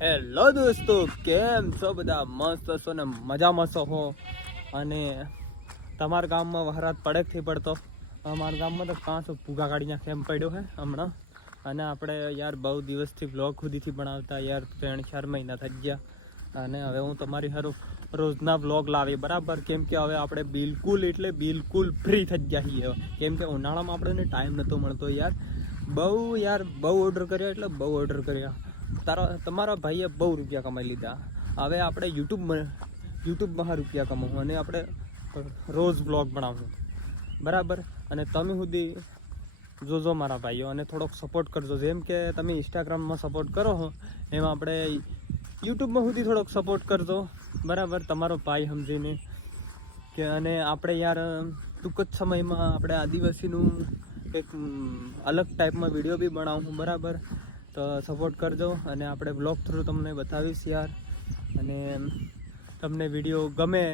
Hello દોસ્તો, કેમ છો બધા? મસ્ત છો ને? મજામાં છો હો? અને તમારા ગામમાં વહરાત પડેથી પડતો? અમારા ગામમાં તો કાંસો પૂગા કાઢીને કેમ પડ્યો હે હમણાં? અને આપણે યાર બહુ દિવસથી બ્લોગ સુધીથી બનાવતા યાર ત્રણ ચાર મહિના થઈ ગયા. અને હવે હું તમારી હારું રોજના બ્લોગ લાવી બરાબર? કેમ કે હવે આપણે બિલકુલ એટલે બિલકુલ ફ્રી થઈ ગયા છીએ કેમ કે ઉનાળામાં આપણને ટાઈમ નહોતો મળતો યાર. બહુ યાર, બહુ ઓર્ડર કર્યા એટલે બહુ ઓર્ડર કર્યા. તારા, તમારા ભાઈએ બહુ રૂપિયા કમાઈ લીધા. હવે આપણે યુટ્યુબમાં યુટ્યુબમાં રૂપિયા કમાવું અને આપણે રોજ બ્લોગ બનાવવું બરાબર? અને તમે સુધી જોજો મારા ભાઈઓ અને થોડોક સપોર્ટ કરજો. જેમ કે તમે ઇન્સ્ટાગ્રામમાં સપોર્ટ કરો હો, એમ આપણે યુટ્યુબમાં સુધી થોડોક સપોર્ટ કરજો. બરાબર? તમારો ભાઈ સમજીને કે અને આપણે યાર, ટૂંક જ સમયમાં આપણે આદિવાસીનું એક અલગ ટાઈપમાં વીડિયો બી બનાવું બરાબર? તો સપોર્ટ કરજો અને આપણે બ્લોગ થ્રુ તમને બતાવીશ યાર. અને તમને વીડિયો ગમે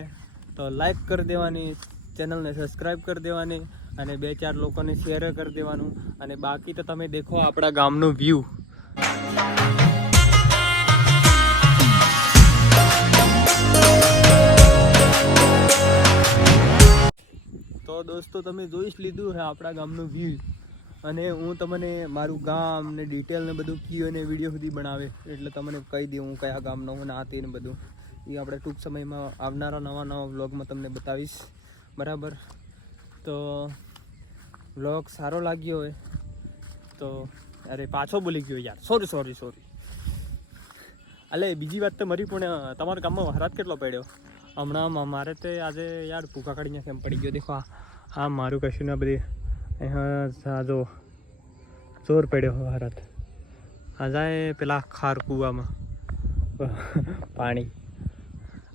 તો લાઈક કરી દેવાની ચેનલને સબસ્ક્રાઈબ કરી દેવાની અને બે ચાર લોકોને શેર કરી દેવાનું. અને બાકી તો તમે દેખો આપણા ગામનું વ્યૂ તો દોસ્તો તમે જોઈ લીધું છે આપણા ગામનું વ્યૂ અને હું તમને મારું ગામ ને ડિટેલ ને બધું કયું અને વીડિયો સુધી બનાવે, એટલે તમને કહી દઉં હું કયા ગામનો હું ના તે ને બધું. એ આપણે ટૂંક સમયમાં આવનારા નવા નવા વ્લોગમાં તમને બતાવીશ. બરાબર? તો વ્લોગ સારો લાગ્યો હોય તો, અરે પાછો બોલી ગયો યાર. સોરી સોરી સોરી અલે, બીજી વાત તો મરી પણ, તમારા ગામમાં વહરાત કેટલો પડ્યો? હમણાં મારે તે આજે યાર ભૂખા કાઢીને કેમ પડી ગયો? દેખો આ મારું કશું ના બધી અહીંયા જો જોર પડ્યો ભારત આ જાય પેલા ખાર કૂવામાં પાણી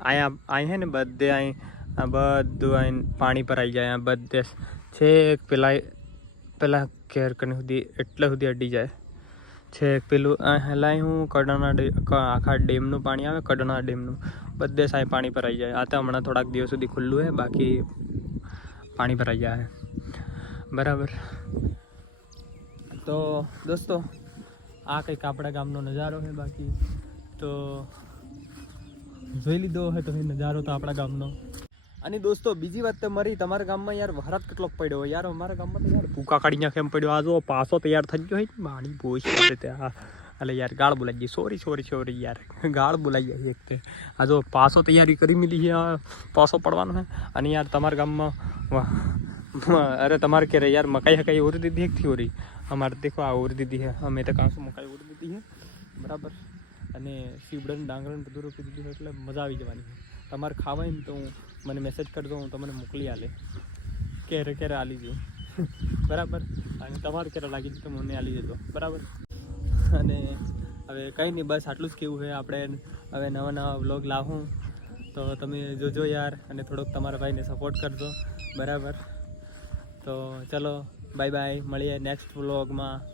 અહીંયા અહીં હે ને બધે અહીં બધું અહીં પાણી પર આવી જાય બધે છેક પેલા પેલા ઘેર કરીને સુધી એટલે સુધી અડી જાય છેક પેલું હેલાય હું કડાના આખા ડેમનું પાણી આવે કડાના ડેમનું બધે સાહેબ પાણી ભરાઈ જાય આ તો હમણાં થોડાક દિવસ સુધી ખુલ્લું છે બાકી પાણી ભરાઈ જાય બરાબર. તો દોસ્તો, આ કંઈક આપણા ગામનો નજારો છે બાકી. તો જોઈ લીધો હોય તો એ નજારો તો આપણા ગામનો. અને દોસ્તો, બીજી વાત તો મારી, તમારા ગામમાં યાર વરસાદ કેટલોક પડ્યો હોય. યાર અમારા ગામમાં તો યાર ભૂકા કાઢી કેમ પડ્યો. આ જો પાસો તૈયાર થઈ ગયો હોય માણી છે ત્યાં. એટલે યાર, ગાળ બોલાઈ ગઈ. સોરી સોરી સોરી યાર. ગાળ બોલાઈ ગઈ એક તે. આ જો પાસો તૈયારી કરી મીધી છે. પાસો પડવાનો છે. અને યાર, તમારા ગામમાં અરે તમારે કે યાર, મકાઈ હકાઈ ઓરી દીધી એકથી ઓરી અમારે દેખો, આ ઓરી દીધી હે. અમે તો કાંસો મકાઈ ઓરી દીધી હે. બરાબર? અને સીવડન ડાંગરણ બધું રોપી દીધું એટલે મજા આવી જવાની છે તમારે ખાવાય ને તો હું મને મેસેજ કરજો હું તમને મોકલી આલે. ક્યારે ક્યારે આલી દઉં? બરાબર? અને તમારે ક્યારે લાગી તો મને આલી દેજો. બરાબર? અને હવે કંઈ નહીં, બસ આટલું જ કેવું છે આપણે હવે નવા નવા વ્લોગ લાવું. તો તમે જોજો યાર, અને થોડોક તમારા ભાઈને સપોર્ટ કરજો. બરાબર? તો ચલો બાય બાય મળીએ નેક્સ્ટ વ્લોગમાં